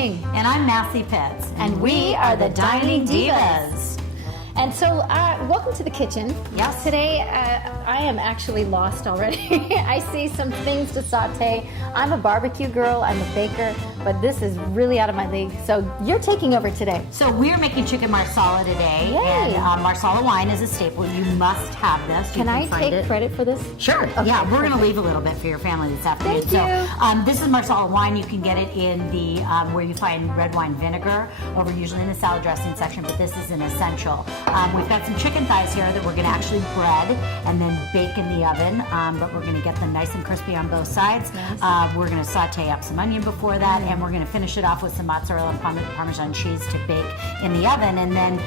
King. And I'm Massey Pitts. And we are the Dining Divas. And so, welcome to the kitchen. Yes. Today, I am actually lost already. I see some things to saute. I'm a barbecue girl, I'm a baker, but this is really out of my league. So you're taking over today. So we're making chicken marsala today. Yay. And marsala wine is a staple. You must have this. Can I take credit for this? Sure. Okay, Yeah, we're going to perfect. leave a little bit for your family this afternoon. Thank you. This is marsala wine. You can get it in the where you find red wine vinegar, over usually in the salad dressing section, but this is an essential. We've got some chicken thighs here that we're going to actually bread and then bake in the oven, but we're going to get them nice and crispy on both sides. Nice. We're going to saute up some onion before that, and we're going to finish it off with some mozzarella and Parmesan cheese to bake in the oven, and then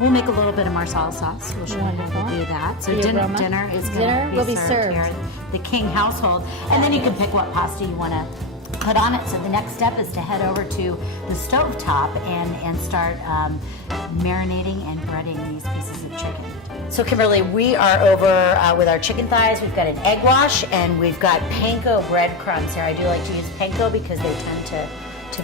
we'll make a little bit of marsala sauce. We'll show you how to do that. So The dinner aroma. is going will to be be served here at the King household, and then you can pick what pasta you want to put on it. So the next step is to head over to the stovetop and start marinating and breading these pieces of chicken. So Kimberly, we are over with our chicken thighs. We've got an egg wash and we've got panko breadcrumbs here. I do like to use panko because they tend to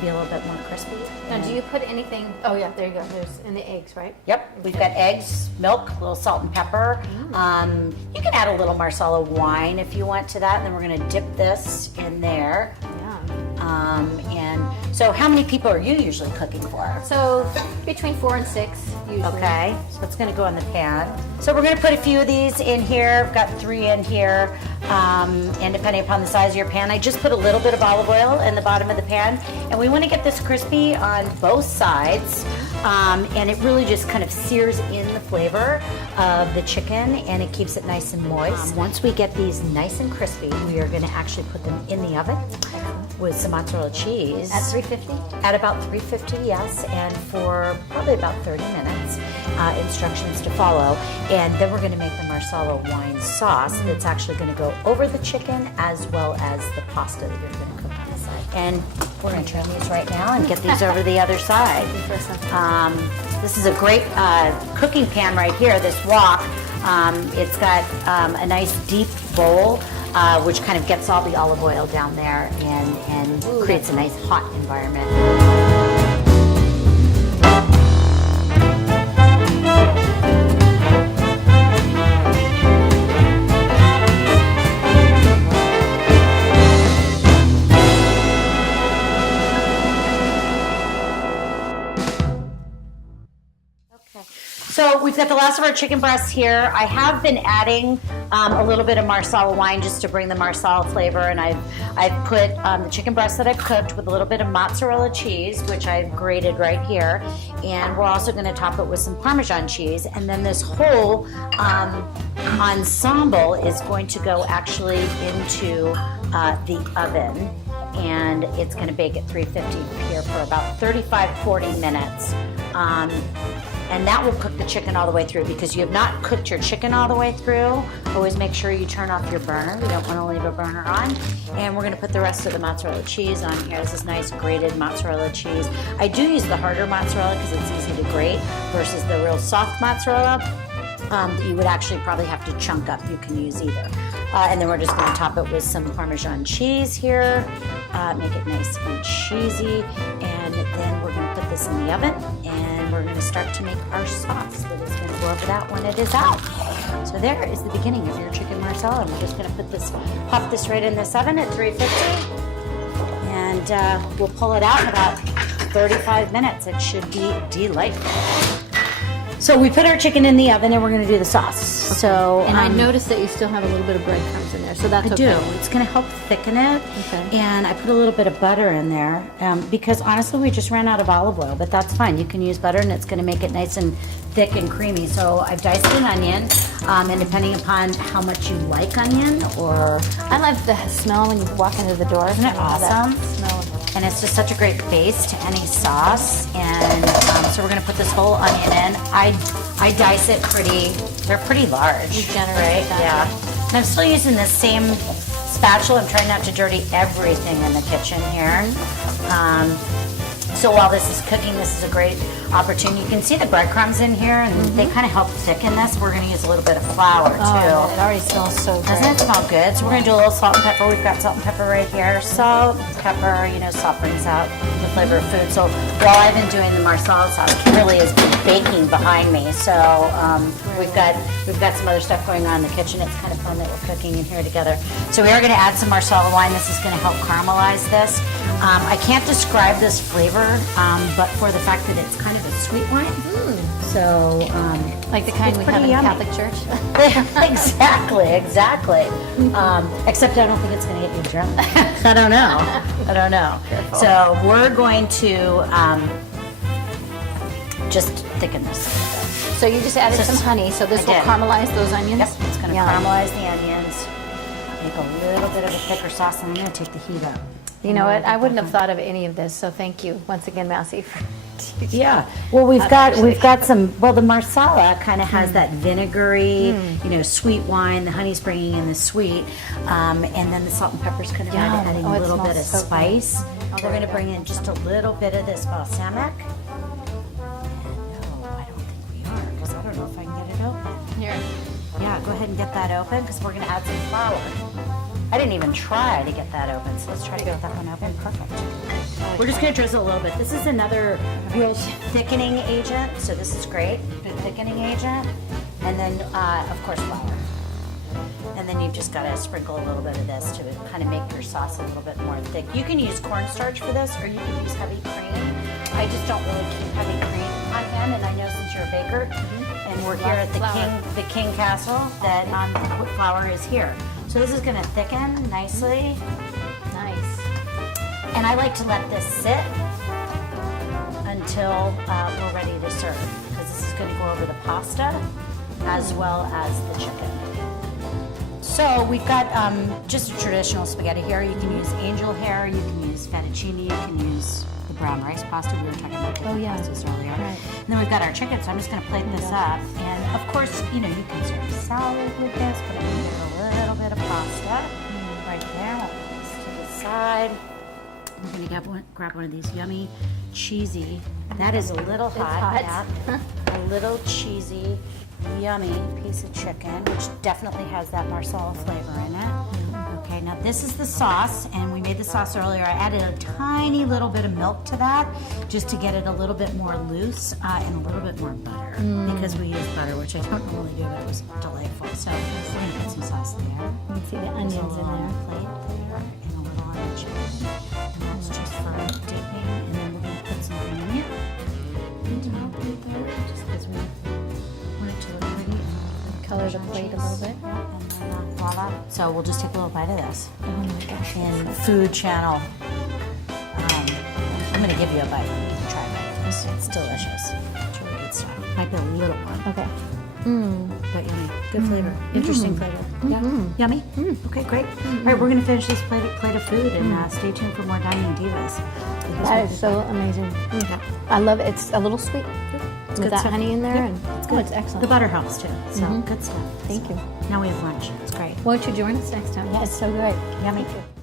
be a little bit more crispy. Now, do you put anything? Oh yeah, there you go. There's in the eggs, right? Yep, we've got eggs, milk, a little salt and pepper. You can add a little marsala wine if you want to that, and then we're going to dip this in there. Yeah. And so how many people are you usually cooking for? So between 4 and 6 usually. Okay, so it's going to go in the pan. So we're going to put a few of these in here. I've got 3 in here. And depending upon the size of your pan, I just put a little bit of olive oil in the bottom of the pan. And we want to get this crispy on both sides. And it really just kind of sears in the flavor of the chicken, and it keeps it nice and moist. Once we get these nice and crispy, we are going to actually put them in the oven with some mozzarella cheese. At 350? At about 350, yes, and for probably about 30 minutes. Instructions to follow. And then we're going to make the marsala wine sauce that's actually going to go over the chicken as well as the pasta that you're going to cook on the side. And we're going to turn these right now and get these over the other side. This is a great cooking pan right here, this wok. It's got a nice deep bowl which kind of gets all the olive oil down there and creates a nice hot environment. So we've got the last of our chicken breasts here. I have been adding a little bit of marsala wine just to bring the marsala flavor, and I've put the chicken breasts that I've cooked with a little bit of mozzarella cheese, which I've grated right here, and we're also going to top it with some Parmesan cheese, and then this whole ensemble is going to go actually into the oven, and it's going to bake at 350 here for about 35-40 minutes. And that will cook the chicken all the way through. Because you have not cooked your chicken all the way through, always make sure you turn off your burner. You don't want to leave a burner on. And we're going to put the rest of the mozzarella cheese on here. This is nice grated mozzarella cheese. I do use the harder mozzarella because it's easy to grate versus the real soft mozzarella that you would actually probably have to chunk up. You can use either. And then we're just going to top it with some Parmesan cheese here, make it nice and cheesy, and then we're going to put this in the oven, and we're going to start to make our sauce that is going to go over that when it is out. So there is the beginning of your chicken marsala, and we're just going to pop this right in this oven at 350, and we'll pull it out in about 35 minutes. It should be delightful. So we put our chicken in the oven and we're going to do the sauce. Okay. So and I noticed that you still have a little bit of breadcrumbs in there, so that's okay. I do. It's going to help thicken it. Okay. And I put a little bit of butter in there because honestly we just ran out of olive oil, but that's fine. You can use butter and it's going to make it nice and thick and creamy. So I've diced an onion, and depending upon how much you like onion, or I like the smell when you walk into the door. Isn't it awesome? Smell of it. And it's just such a great base to any sauce. And so we're going to put this whole onion in. I dice it they're pretty large. You generous right? with that, Yeah. And I'm still using the same spatula. I'm trying not to dirty everything in the kitchen here. So while this is cooking, this is a great opportunity. You can see the breadcrumbs in here, and they kind of help thicken this. We're going to use a little bit of flour too. Oh, it already smells so good. Doesn't it smell good? So we're going to do a little salt and pepper. We've got salt and pepper right here. Salt, pepper, salt brings out the flavor of food. So while I've been doing the marsala sauce, Kimberly has been baking behind me. So we've got some other stuff going on in the kitchen. It's kind of fun that we're cooking in here together. So we are going to add some marsala wine. This is going to help caramelize this. I can't describe this flavor, but for the fact that it's kind of a sweet wine. So, like the kind we have in the Catholic Church. Exactly. Except I don't think it's going to get you drunk. I don't know. Careful. So we're going to just thicken this a little bit. So you just added some honey, so this will caramelize those onions? Yep, it's going to caramelize the onions. Make a little bit of a thicker sauce, and I'm going to take the heat up. You know what? I wouldn't have thought of any of this, so thank you once again, Massey, for teaching. Yeah. Well, we've got some. Well, the marsala kind of has that vinegary, sweet wine. The honey's bringing in the sweet, and then the salt and pepper's kind of adding a little bit of spice. We're going to bring in just a little bit of this balsamic. No, I don't think we are, because I don't know if I can get it open. Here. Yeah, go ahead and get that open, because we're going to add some flour. I didn't even try to get that open, so let's try to get that one open. Perfect. We're just going to drizzle a little bit. This is another real thickening agent, so this is great. Good thickening agent. And then, of course, flour. And then you've just got to sprinkle a little bit of this to kind of make your sauce a little bit more thick. You can use cornstarch for this, or you can use heavy cream. I just don't really keep heavy cream on hand, and I know since you're a baker, and we're here at the King Castle, that flour is here. So this is going to thicken nicely. Nice. And I like to let this sit until we're ready to serve, because this is going to go over the pasta as well as the chicken. So we've got just a traditional spaghetti here. You can use angel hair, you can use fettuccine, you can use the brown rice pasta. We were talking about different pastas earlier. Right. And then we've got our chicken, so I'm just going to plate this up. And of course, you can serve salad with this, but I'm going to get a little bit of pasta right there. We'll put this to the side. We're going to grab one of these yummy, cheesy. That is a little hot. Yeah. A little cheesy, yummy piece of chicken, which definitely has that marsala flavor in it. Okay, now this is the sauce, and we made the sauce earlier. I added a tiny little bit of milk to that, just to get it a little bit more loose and a little bit more butter, because we use butter, which I don't normally do, but it was delightful. So we're going to put some sauce there. You can see the onions in there. Plate there, and a little on the chicken. And that's just for dipping, and then we're going to put some onion on top of there, just because we want it to look pretty. Color the plate a little bit. And then voila. So we'll just take a little bite of this. Oh my gosh. In Food Channel. I'm going to give you a bite. You can try a bite of this. It's delicious. It's really good stuff. Might be a little one. Okay. But yummy. Good flavor. Interesting flavor. Yeah. Yummy? Okay, great. All right, we're going to finish this plate of food, and stay tuned for more Dining Divas. That is so amazing. Yeah. I love it. It's a little sweet. It's With good that stuff. honey in there. Yeah, And, it's good. it's excellent. The butter helps too. So good stuff. Thank you. Now we have lunch. It's great. Won't you join us next time? Yeah, it's so great. Yummy. Thank you.